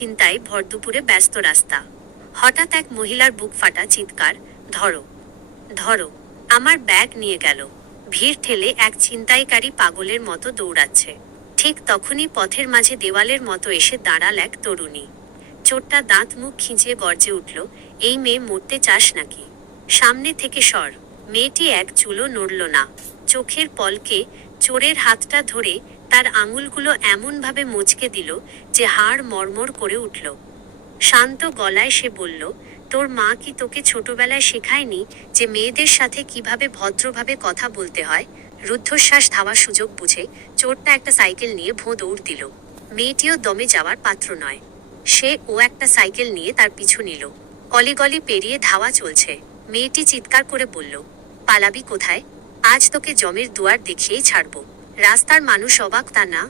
চিন্তায় ভরদুপুরে ব্যস্ত রাস্তা। হঠাৎ এক মহিলার বুক ফাটা চিৎকার, ধরো, ধরো, আমার ব্যাগ নিয়ে গেল। ভিড় ঠেলে এক ছিনতাইকারী পাগলের মতো দৌড়াচ্ছে। ঠিক তখনই পথের মাঝে দেওয়ালের মতো এসে দাঁড়াল এক তরুণী। চোরটা দাঁত মুখ খিঁচিয়ে গর্জে উঠল, এই মেয়ে মরতে চাস নাকি? সামনে থেকে সর। মেয়েটি এক চুলও নড়ল না। চোখের পলকে চোরের হাতটা ধরে তার আঙুলগুলো এমনভাবে মুচকে দিল যে হাড় মড়মড় করে উঠল। শান্ত গলায় সে বলল, তোর মা কি তোকে ছোটবেলায় শেখায়নি যে মেয়েদের সাথে কিভাবে ভদ্রভাবে কথা বলতে হয়? রুদ্ধশ্বাস ধাওয়ার সুযোগ বুঝে চোরটা একটা সাইকেল নিয়ে ভোঁ দৌড় দিল। মেয়েটিও দমে যাওয়ার পাত্র নয়। ও একটা সাইকেল নিয়ে তার পিছু নিল। অলিগলি পেরিয়ে ধাওয়া চলছে। মেয়েটি চিৎকার করে বলল, পালাবি কোথায়? আজ তোকে জমের দুয়ার দেখিয়েই ছাড়ব। রাস্তার মানুষ অবাক তা না।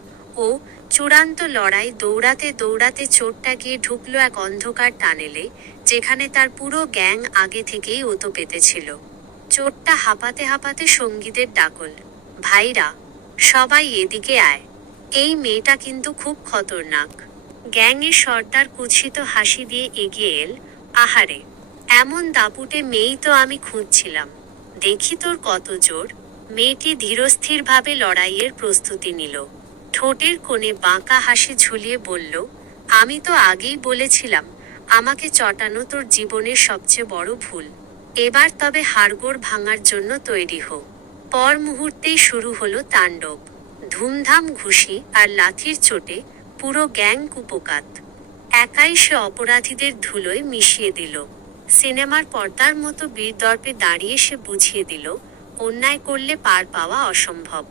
ও চূড়ান্ত লড়াই। দৌড়াতে দৌড়াতে চোরটা গিয়ে ঢুকলো এক অন্ধকার টানেলে, যেখানে তার পুরো গ্যাং আগে থেকেই ওতো পেতেছিল। চোরটা হাঁপাতে হাঁপাতে সঙ্গীদের ডাকল, ভাইরা, সবাই এদিকে আয়, এই মেয়েটা কিন্তু খুব খতরনাক। গ্যাংয়ের সর্দার কুৎসিত হাসি দিয়ে এগিয়ে এল, আহারে, এমন দাপুটে মেয়েই তো আমি খুঁজছিলাম। দেখি তোর কত জোর। মেয়েটি ধীরস্থিরভাবে লড়াইয়ের প্রস্তুতি নিল। ঠোঁটের কোণে বাঁকা হাসি ঝুলিয়ে বলল, আমি তো আগেই বলেছিলাম, আমাকে চটানো তোর জীবনের সবচেয়ে বড় ভুল। এবার তবে হাড়গোড় ভাঙার জন্য তৈরি হো। পর মুহূর্তেই শুরু হলো তাণ্ডব। ধুমধাম ঘুষি আর লাথির চোটে পুরো গ্যাং কুপোকাত। একাই সে অপরাধীদের ধুলোয় মিশিয়ে দিল। সিনেমার পর্দার মতো বীরদর্পে দাঁড়িয়ে সে বুঝিয়ে দিল, অন্যায় করলে পার পাওয়া অসম্ভব।